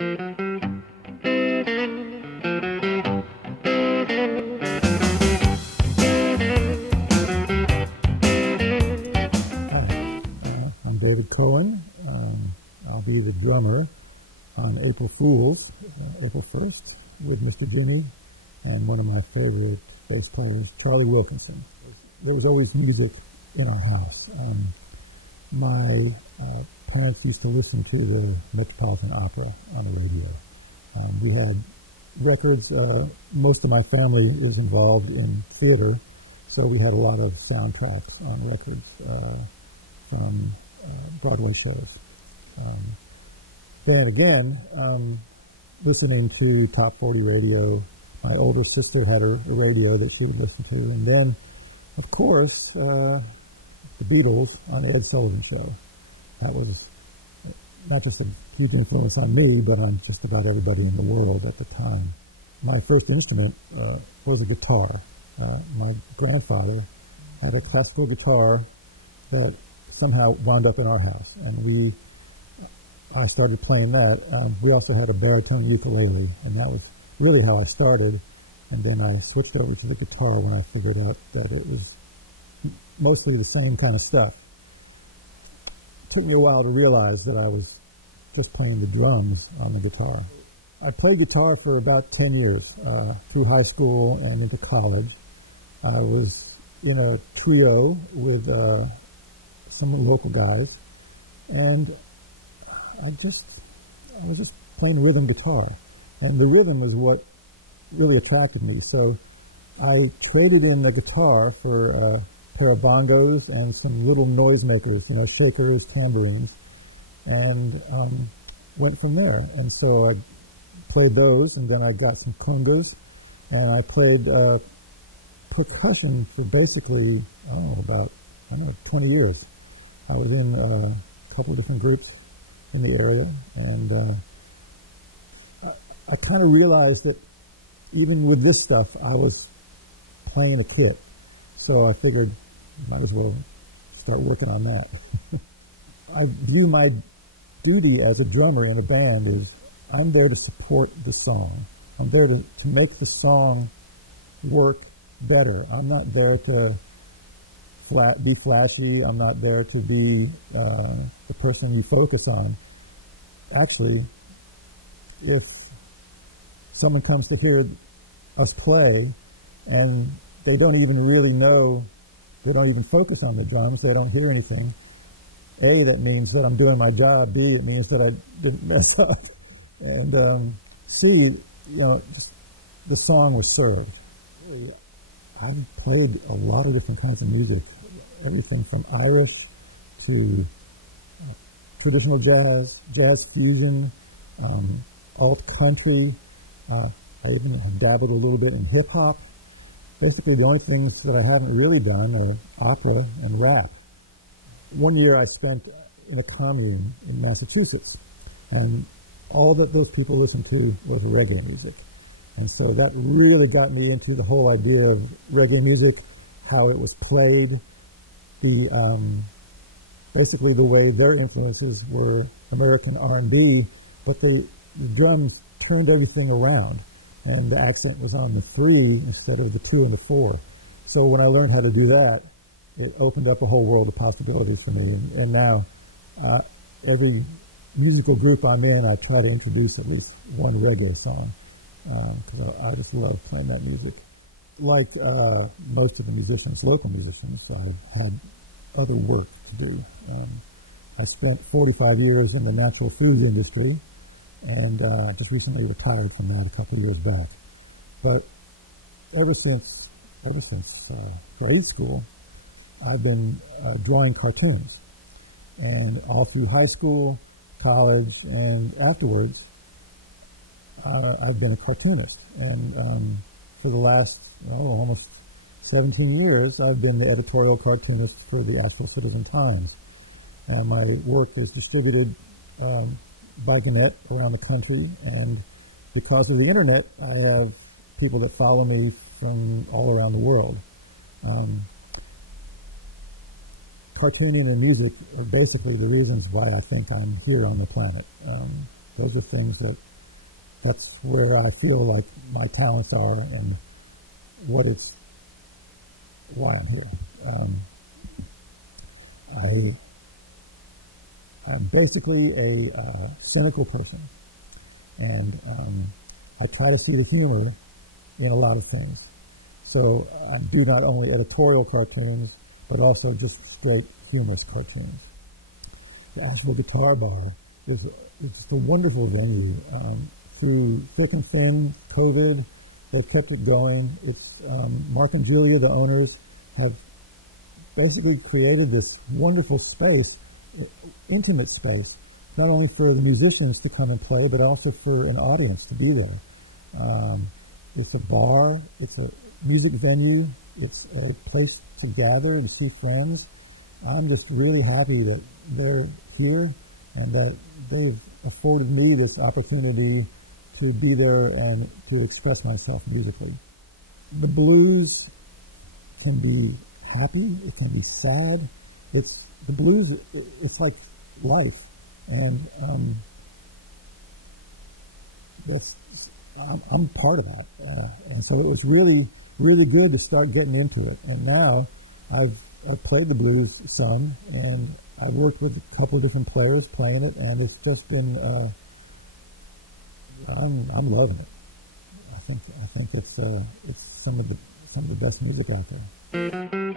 I'm David Cohen. I'll be the drummer on April Fools, April 1st, with Mr. Jimmy and one of my favorite bass players, Charlie Wilkinson. There was always music in our house. My parents used to listen to the Metropolitan Opera on the radio. We had records. Most of my family is involved in theater, so we had a lot of soundtracks on records from Broadway shows. Then again, listening to Top 40 radio. My older sister had a radio that she would listen to. And then, of course, the Beatles on Ed Sullivan Show. That was not just a huge influence on me, but on just about everybody in the world at the time. My first instrument was a guitar. My grandfather had a classical guitar that somehow wound up in our house, and I started playing that. We also had a baritone ukulele, and that was really how I started. And then I switched over to the guitar when I figured out that it was mostly the same kind of stuff. It took me a while to realize that I was just playing the drums on the guitar. I played guitar for about 10 years, through high school and into college. I was in a trio with some local guys, and I was just playing rhythm guitar. And the rhythm is what really attracted me. So I traded in the guitar for a pair of bongos and some little noisemakers, shakers, tambourines, and went from there. And so I played those, and then I got some congas, and I played percussion for basically, about 20 years. I was in a couple of different groups in the area, and I kind of realized that even with this stuff, I was playing a kit. So I figured might as well start working on that. I view my duty as a drummer in a band is I'm there to support the song. I'm there to make the song work better. I'm not there to be flashy. I'm not there to be the person you focus on. Actually, if someone comes to hear us play and they don't even really know, they don't even focus on the drums, they don't hear anything, A, that means that I'm doing my job. B, it means that I didn't mess up. And C, just the song was served. I played a lot of different kinds of music, everything from Irish to traditional jazz, jazz fusion, alt country. I even dabbled a little bit in hip-hop. Basically, the only things that I haven't really done are opera and rap. One year I spent in a commune in Massachusetts, and all that those people listened to was reggae music. And so that really got me into the whole idea of reggae music, how it was played, basically the way their influences were American R&B, but the drums turned everything around, and the accent was on the 3 instead of the 2 and the 4. So when I learned how to do that, it opened up a whole world of possibilities for me. And now, every musical group I'm in, I try to introduce at least one reggae song, because I just love playing that music. Like most of the musicians, local musicians, I had other work to do. I spent 45 years in the natural foods industry, and just recently retired from that a couple of years back. But ever since grade school, I've been drawing cartoons. And all through high school, college, and afterwards, I've been a cartoonist. And for the last almost 17 years, I've been the editorial cartoonist for the Asheville Citizen-Times. My work is distributed by Gannett around the country, and because of the internet, I have people that follow me from all around the world. Cartooning and music are basically the reasons why I think I'm here on the planet. Those are things that's where I feel like my talents are and why I'm here. I'm basically a cynical person, and I try to see the humor in a lot of things. So I do not only editorial cartoons, but also just straight humorous cartoons. The Asheville Guitar Bar is just a wonderful venue. Through thick and thin, COVID, they kept it going. It's Mark and Julia, the owners, have basically created this wonderful space, intimate space, not only for the musicians to come and play, but also for an audience to be there. It's a bar, it's a music venue, it's a place to gather and see friends. I'm just really happy that they're here and that they've afforded me this opportunity to be there and to express myself musically. The blues can be happy, it can be sad. The blues, it's like life, and I'm part of that. And so it was really, really good to start getting into it. And now I've played the blues some, and I've worked with a couple of different players playing it, and it's just been, I'm loving it. I think it's some of the best music out there.